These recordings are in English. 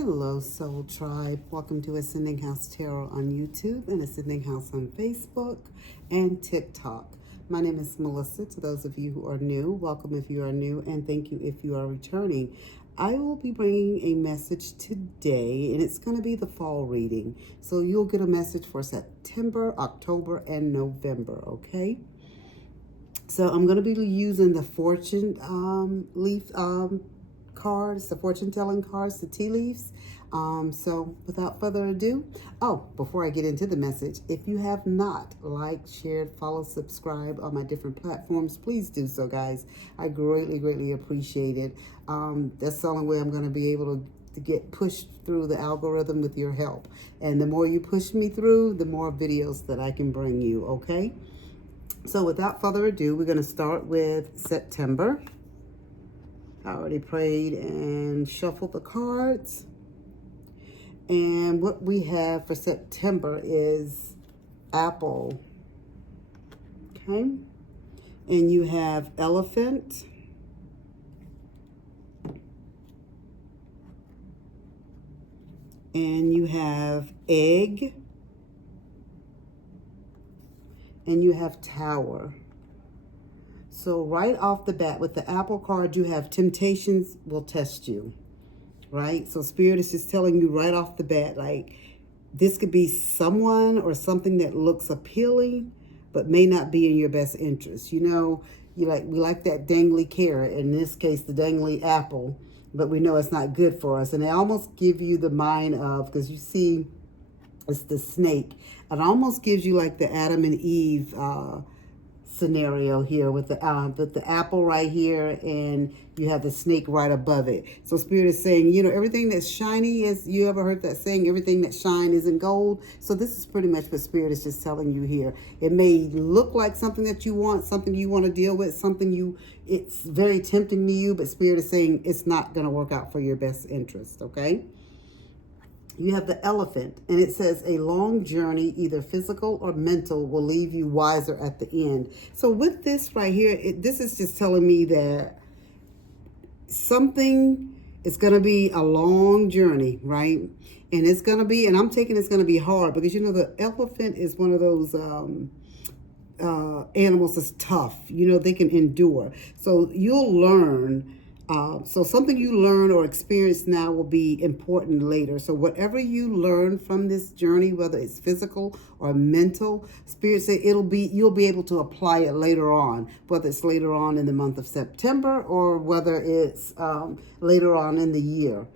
Hello, Soul Tribe. Welcome to Ascending House Tarot on YouTube and Ascending House on Facebook and TikTok. My name is Melissa. To those of you who are new, welcome if you are new, and thank you if you are returning. I will be bringing a message today, and it's going to be the fall reading. So you'll get a message for September, October, and November, okay? So I'm going to be using the fortune leaf cards, the fortune telling cards, the tea leaves. So without further ado, before I get into the message, if you have not liked, shared, followed, subscribed on my different platforms, please do so, guys. I greatly appreciate it. That's the only way I'm going to be able to get pushed through the algorithm with your help. And the more you push me through, the more videos that I can bring you, okay? So without further ado, we're going to start with September. I already prayed and shuffled the cards. And what we have for September is apple. Okay. And you have elephant. And you have egg. And you have tower. So right off the bat with the apple card, you have temptations will test you, right? So Spirit is just telling you right off the bat, like this could be someone or something that looks appealing, but may not be in your best interest. You know, we like that dangly carrot, in this case, the dangly apple, but we know it's not good for us. And they almost give you the mind of, because you see, it's the snake. It almost gives you like the Adam and Eve scenario here with the apple right here, and you have the snake right above it. So Spirit is saying, you know, everything that's shiny is, you ever heard that saying, everything that shine isn't gold? So this is pretty much what Spirit is just telling you here. It may look like something that you want, something you want to deal with, it's very tempting to you, but Spirit is saying it's not going to work out for your best interest, okay? You have the elephant, and it says a long journey, either physical or mental, will leave you wiser at the end. So with this right here, this is just telling me that something is going to be a long journey, right? And it's going to be, and I'm taking it's going to be hard, because, you know, the elephant is one of those animals that's tough. You know, they can endure. So you'll learn. So something you learn or experience now will be important later. So whatever you learn from this journey, whether it's physical or mental, Spirit say you'll be able to apply it later on, whether it's later on in the month of September or whether it's later on in the year.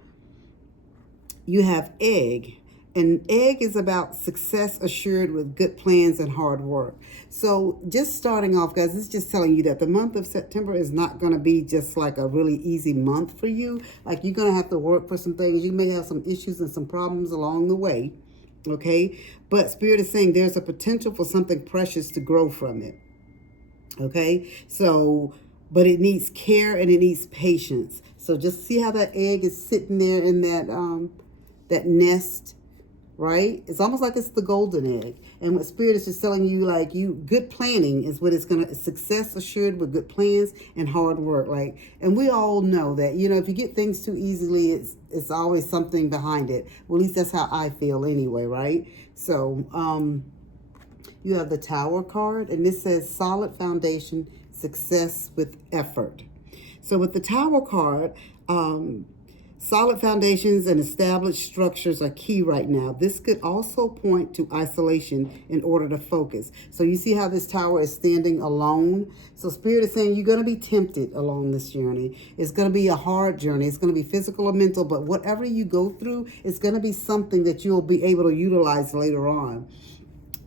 You have egg. And egg is about success assured with good plans and hard work. So just starting off, guys, it's just telling you that the month of September is not going to be just like a really easy month for you. Like, you're going to have to work for some things. You may have some issues and some problems along the way. Okay. But Spirit is saying there's a potential for something precious to grow from it. Okay. So, but it needs care and it needs patience. So just see how that egg is sitting there in that nest. Right? It's almost like it's the golden egg. And what Spirit is just telling you, like, good planning is what it's going to, success assured with good plans and hard work. Like, and we all know that, you know, if you get things too easily, it's always something behind it. Well, at least that's how I feel anyway, right? So, you have the Tower card, and this says solid foundation, success with effort. So with the Tower card, solid foundations and established structures are key right now. This could also point to isolation in order to focus. So you see how this tower is standing alone? So Spirit is saying you're going to be tempted along this journey. It's going to be a hard journey. It's going to be physical or mental, but whatever you go through, it's going to be something that you'll be able to utilize later on.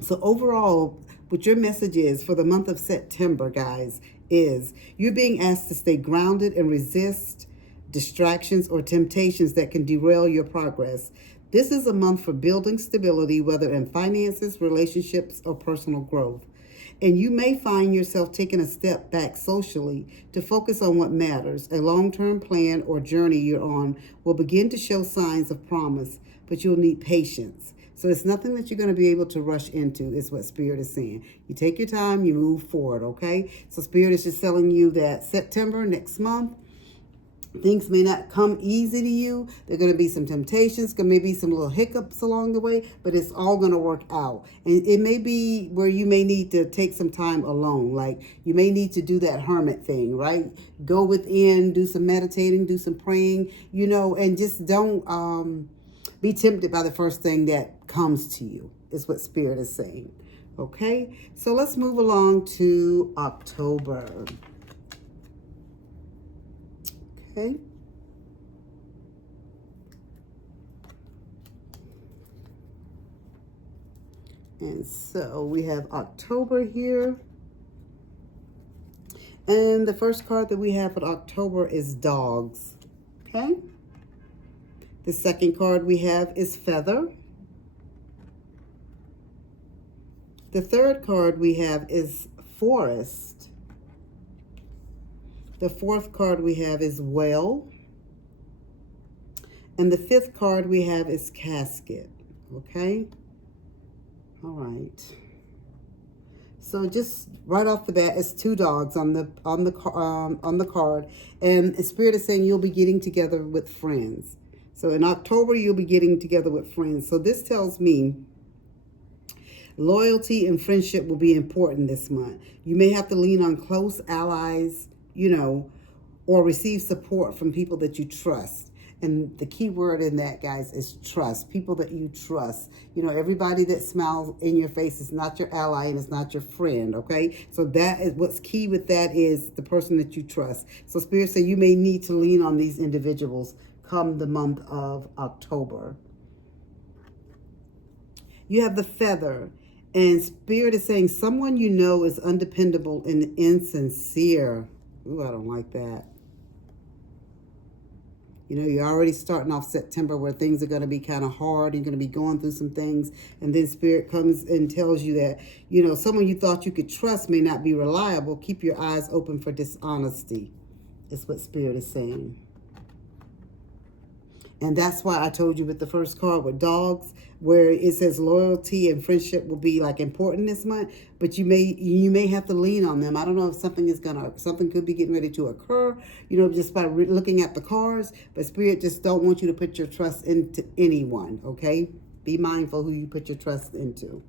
So overall, what your message is for the month of September, guys, is you're being asked to stay grounded and resist distractions or temptations that can derail your progress. This is a month for building stability, whether in finances, relationships, or personal growth. And you may find yourself taking a step back socially to focus on what matters. A long-term plan or journey you're on will begin to show signs of promise, but you'll need patience. So it's nothing that you're going to be able to rush into, is what Spirit is saying. You take your time, you move forward, okay? So Spirit is just telling you that September, next month, Things may not come easy to you. There are going to be some temptations, there may be some little hiccups along the way, but it's all going to work out. And it may be where you may need to take some time alone. Like you may need to do that hermit thing, right? Go within, do some meditating, do some praying, and just don't be tempted by the first thing that comes to you, is what Spirit is saying. Okay, so let's move along to October. Okay. And so we have October here. And the first card that we have for October is dogs. Okay. The second card we have is feather. The third card we have is forest. The fourth card we have is well. And the fifth card we have is casket. Okay. All right. So just right off the bat, it's two dogs on the card, and Spirit is saying you'll be getting together with friends. So in October, you'll be getting together with friends. So this tells me loyalty and friendship will be important this month. You may have to lean on close allies, or receive support from people that you trust. And the key word in that, guys, is trust. People that you trust. Everybody that smiles in your face is not your ally and is not your friend, okay? So that is what's key with that, is the person that you trust. So Spirit said you may need to lean on these individuals come the month of October. You have the feather. And Spirit is saying someone you know is undependable and insincere. Ooh, I don't like that. You're already starting off September where things are going to be kind of hard. You're going to be going through some things. And then Spirit comes and tells you that, someone you thought you could trust may not be reliable. Keep your eyes open for dishonesty. Is what Spirit is saying. And that's why I told you with the first card with dogs, where it says loyalty and friendship will be like important this month, but you may have to lean on them. I don't know if something could be getting ready to occur, just by looking at the cards. But Spirit just don't want you to put your trust into anyone. Okay, be mindful who you put your trust into.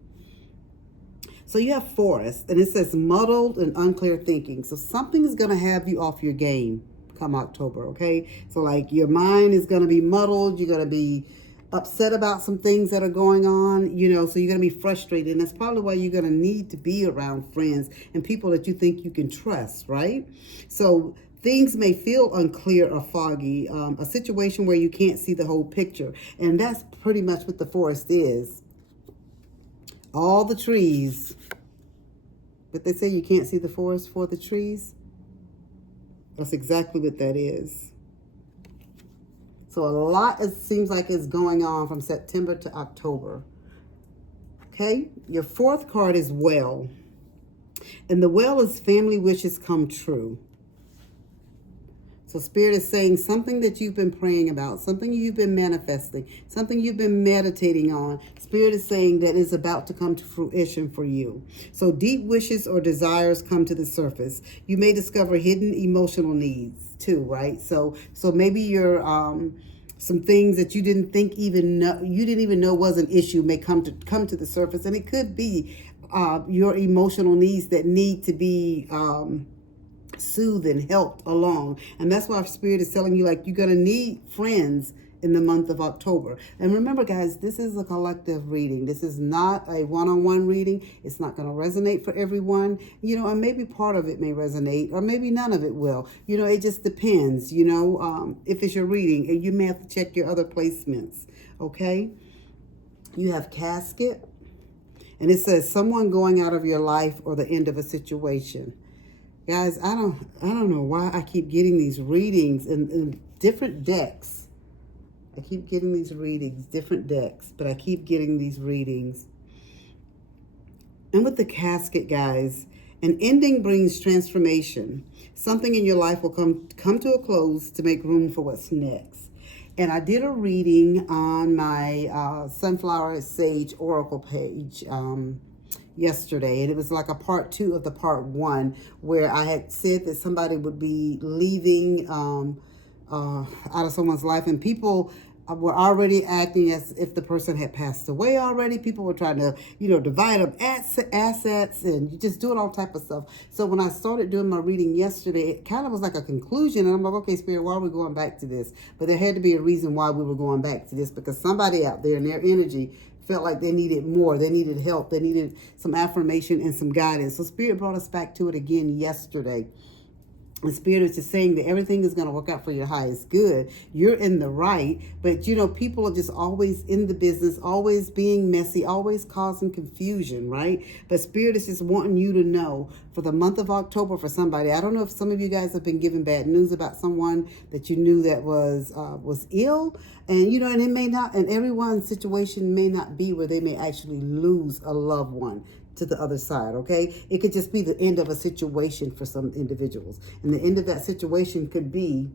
So you have forest, and it says muddled and unclear thinking. So something is going to have you off your game come October, okay? So like your mind is going to be muddled. You're going to be upset about some things that are going on, so you're going to be frustrated. And that's probably why you're going to need to be around friends and people that you think you can trust, right? So things may feel unclear or foggy, a situation where you can't see the whole picture. And that's pretty much what the forest is. All the trees. But they say you can't see the forest for the trees. That's exactly what that is. So a lot, it seems like, is going on from September to October. Okay, your fourth card is well. And the well is family wishes come true. So Spirit is saying something that you've been praying about, something you've been manifesting, something you've been meditating on. Spirit is saying that is about to come to fruition for you. So deep wishes or desires come to the surface. You may discover hidden emotional needs too, right? So maybe your some things that you didn't even know was an issue may come to the surface, and it could be your emotional needs that need to be soothed and helped along. And that's why Spirit is telling you, like, you're going to need friends in the month of October. And remember, guys, this is a collective reading. This is not a one-on-one reading. It's not going to resonate for everyone, and maybe part of it may resonate or maybe none of it will. It just depends, if it's your reading, and you may have to check your other placements. Okay. You have casket, and it says someone going out of your life or the end of a situation. Guys, I don't know why I keep getting these readings in different decks. I keep getting these readings, different decks, but I keep getting these readings. And with the casket, guys, an ending brings transformation. Something in your life will come to a close to make room for what's next. And I did a reading on my Sunflower Sage Oracle page yesterday, and it was like a part 2 of the part 1, where I had said that somebody would be leaving out of someone's life, and people were already acting as if the person had passed away already. People were trying to, divide up assets and just doing all type of stuff. So when I started doing my reading yesterday, it kind of was like a conclusion, and I'm like, okay, Spirit, why are we going back to this? But there had to be a reason why we were going back to this, because somebody out there in their energy felt like they needed more, they needed help, they needed some affirmation and some guidance. So Spirit brought us back to it again yesterday. The Spirit is just saying that everything is going to work out for your highest good. You're in the right, but people are just always in the business, always being messy, always causing confusion, right? But Spirit is just wanting you to know for the month of October, for somebody. I don't know if some of you guys have been given bad news about someone that you knew that was ill, and and it may not, and everyone's situation may not be where they may actually lose a loved one to the other side, okay? It could just be the end of a situation for some individuals. And the end of that situation could be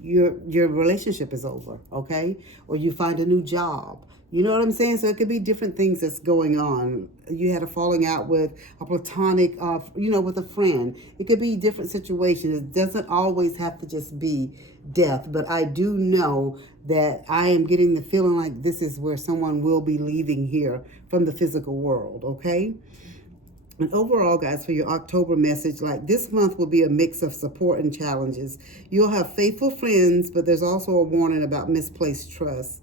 your relationship is over, okay? Or you find a new job. You know what I'm saying? So it could be different things that's going on. You had a falling out with a platonic, with a friend. It could be different situations. It doesn't always have to just be death. But I do know that I am getting the feeling like this is where someone will be leaving here from the physical world, okay? And overall, guys, for your October message, like this month will be a mix of support and challenges. You'll have faithful friends, but there's also a warning about misplaced trust.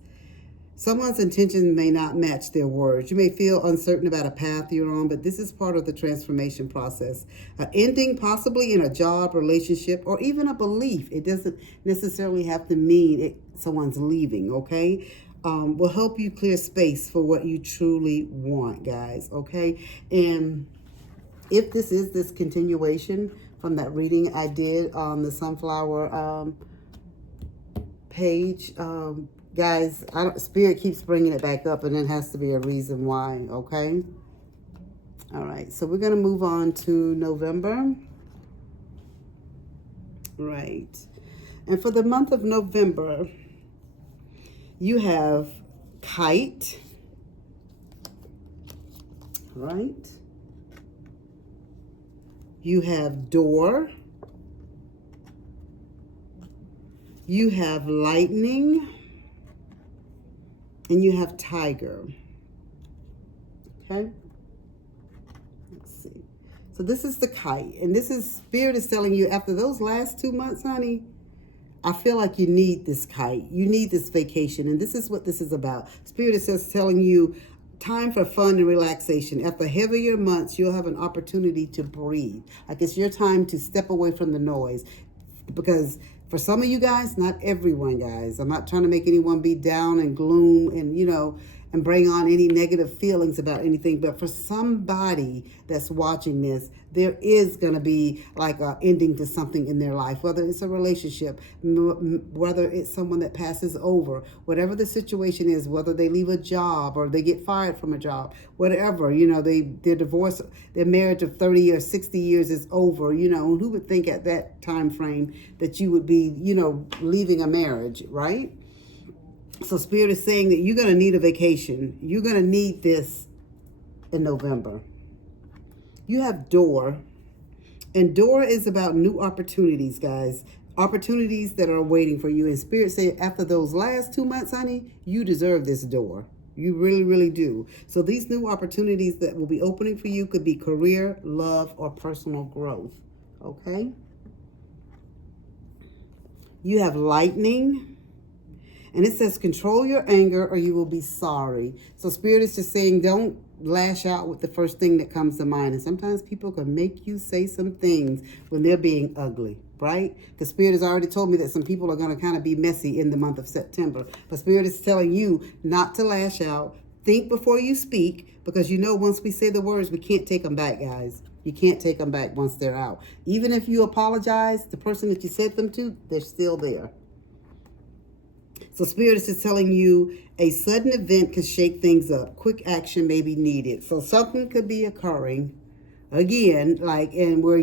Someone's intention may not match their words. You may feel uncertain about a path you're on, but this is part of the transformation process. An ending possibly in a job, relationship, or even a belief. It doesn't necessarily have to mean someone's leaving, okay? Will help you clear space for what you truly want, guys, okay? And if this is this continuation from that reading I did on the sunflower page, guys, Spirit keeps bringing it back up, and it has to be a reason why, okay? All right, so we're going to move on to November. Right. And for the month of November, you have kite, right? You have door. You have lightning. And you have tiger. Okay? Let's see. So this is the kite. And this is, Spirit is telling you, after those last 2 months, honey, I feel like you need this kite. You need this vacation. And this is what this is about. Spirit is just telling you, time for fun and relaxation. After heavier months, you'll have an opportunity to breathe. Like it's your time to step away from the noise. Because for some of you guys, not everyone, guys. I'm not trying to make anyone be down and gloom and, and bring on any negative feelings about anything. But for somebody that's watching this, there is going to be like an ending to something in their life, whether it's a relationship, whether it's someone that passes over, whatever the situation is, whether they leave a job or they get fired from a job, whatever, their divorce, their marriage of 30 or 60 years is over, and who would think at that time frame that you would be, leaving a marriage, right? So Spirit is saying that you're going to need a vacation. You're going to need this in November. You have door. And door is about new opportunities, guys. Opportunities that are waiting for you. And Spirit said after those last 2 months, honey, you deserve this door. You really, really do. So these new opportunities that will be opening for you could be career, love, or personal growth. Okay? You have lightning. And it says, control your anger or you will be sorry. So Spirit is just saying, don't lash out with the first thing that comes to mind. And sometimes people can make you say some things when they're being ugly, right? Because Spirit has already told me that some people are going to kind of be messy in the month of September. But Spirit is telling you not to lash out. Think before you speak, because once we say the words, we can't take them back, guys. You can't take them back once they're out. Even if you apologize, the person that you said them to, they're still there. So Spirit is just telling you a sudden event could shake things up. Quick action may be needed. So something could be occurring again, and where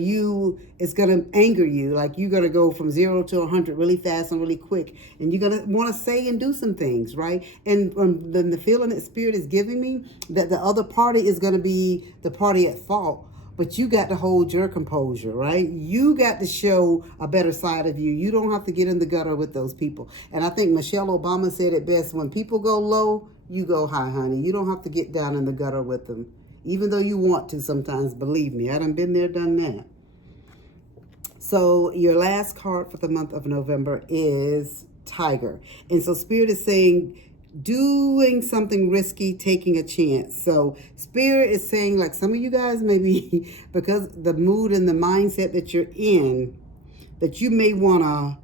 it's going to anger you. Like you're going to go from 0 to 100 really fast and really quick. And you're going to want to say and do some things, right? And then the feeling that Spirit is giving me, that the other party is going to be the party at fault. but you got to hold your composure, right? You got to show a better side of you. You don't have to get in the gutter with those people. And I think Michelle Obama said it best: when people go low, you go high, honey. You don't have to get down in the gutter with them, even though you want to sometimes. Believe me, I done been there, done that. So your last card for the month of November is Tiger. And so Spirit is saying doing something risky, taking a chance. So Spirit is saying, like, some of you guys maybe, because the mood and the mindset that you're in, that you may want to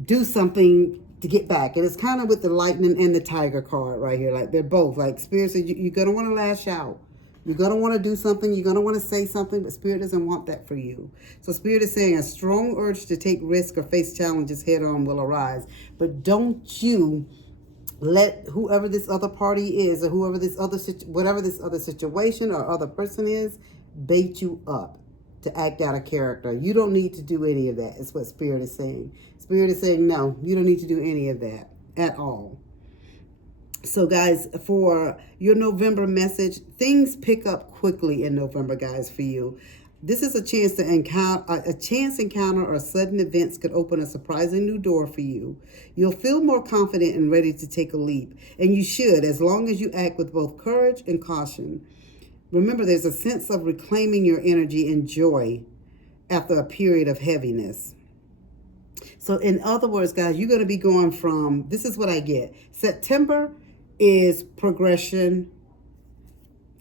do something to get back. And it's kind of with the Lightning and the Tiger card right here. Like, they're both. Like, Spirit says you're going to want to lash out. You're going to want to do something. You're going to want to say something, but Spirit doesn't want that for you. So Spirit is saying a strong urge to take risks or face challenges head on will arise. But don't you let whoever this other party is, or whoever this other, whatever this other situation or other person is, bait you up to act out a character. You don't need to do any of that, is what Spirit is saying. Spirit is saying, no, you don't need to do any of that at all. So guys, for your November message, things pick up quickly in November, guys, for you. This is a chance to encounter or sudden events could open a surprising new door for you. You'll feel more confident and ready to take a leap. And you should, as long as you act with both courage and caution. Remember, there's a sense of reclaiming your energy and joy after a period of heaviness. So in other words, guys, you're going to be going from, this is what I get. September is progression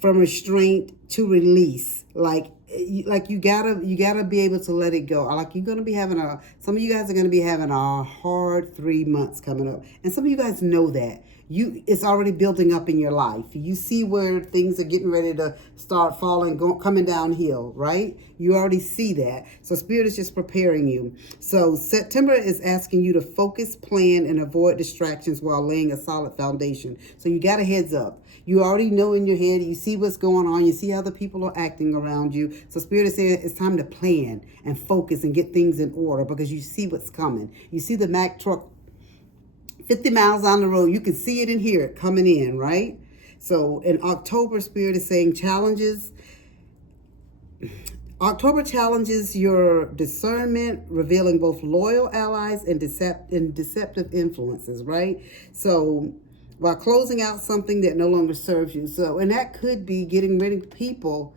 from restraint to release. Like you gotta be able to let it go. Like, you're gonna be having some of you guys are gonna be having a hard 3 months coming up, and some of you guys know that. It's already building up in your life. You see where things are getting ready to start falling, coming downhill, right? You already see that. So Spirit is just preparing you. So September is asking you to focus, plan, and avoid distractions while laying a solid foundation. So you got a heads up. You already know in your head, you see what's going on, you see how the people are acting around you. So Spirit is saying it's time to plan and focus and get things in order, because you see what's coming. You see the Mack truck 50 miles on the road. You can see it and hear it coming in, right? So in October, Spirit is saying October challenges your discernment, revealing both loyal allies and deceptive influences, right? So while closing out something that no longer serves you. So, and that could be getting rid of people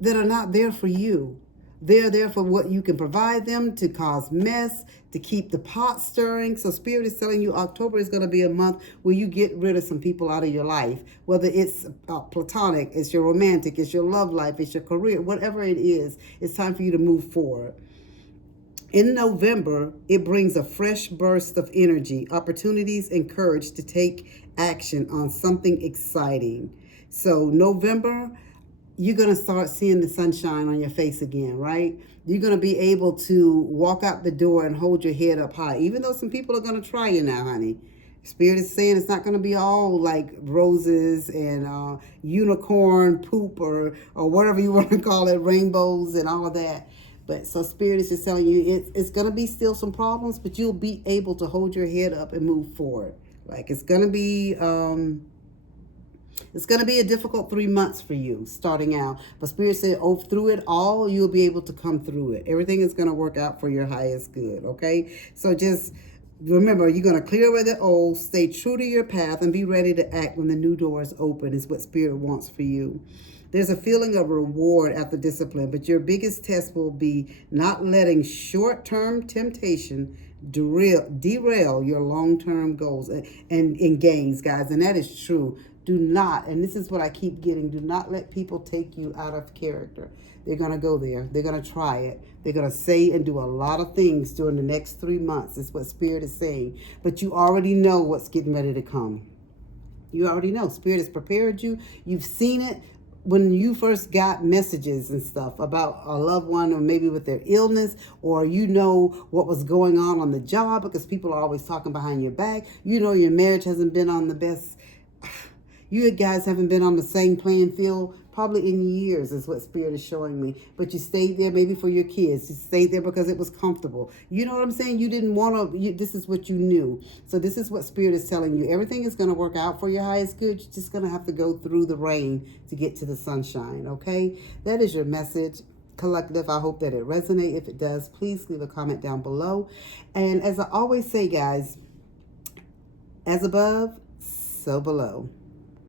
that are not there for you. They're there for what you can provide them, to cause mess, to keep the pot stirring. So Spirit is telling you October is going to be a month where you get rid of some people out of your life, whether it's platonic, it's your romantic, it's your love life, it's your career, whatever it is. It's time for you to move forward. In November, it brings a fresh burst of energy, opportunities, and courage to take action on something exciting. So November, you're going to start seeing the sunshine on your face again, right? You're going to be able to walk out the door and hold your head up high, even though some people are going to try you now, honey. Spirit is saying it's not going to be all like roses and unicorn poop or whatever you want to call it, rainbows and all of that. But so Spirit is just telling you it's going to be still some problems, but you'll be able to hold your head up and move forward. Like, it's going to be a difficult 3 months for you starting out. But Spirit said, through it all, you'll be able to come through it. Everything is going to work out for your highest good, okay? So just remember, you're going to clear away the old, stay true to your path, and be ready to act when the new doors open is what Spirit wants for you. There's a feeling of reward after discipline, but your biggest test will be not letting short-term temptation derail your long-term goals and gains, guys. And that is true. Do not, and this is what I keep getting, do not let people take you out of character. They're going to go there. They're going to try it. They're going to say and do a lot of things during the next 3 months, is what Spirit is saying. But you already know what's getting ready to come. You already know. Spirit has prepared you. You've seen it when you first got messages and stuff about a loved one, or maybe with their illness, or you know what was going on the job, because people are always talking behind your back. You know your marriage hasn't been on the best. You guys haven't been on the same playing field probably in years, is what Spirit is showing me. But you stayed there maybe for your kids. You stayed there because it was comfortable. You know what I'm saying? You didn't want to, this is what you knew. So this is what Spirit is telling you. Everything is going to work out for your highest good. You're just going to have to go through the rain to get to the sunshine, okay? That is your message, collective. I hope that it resonates. If it does, please leave a comment down below. And as I always say, guys, as above, so below.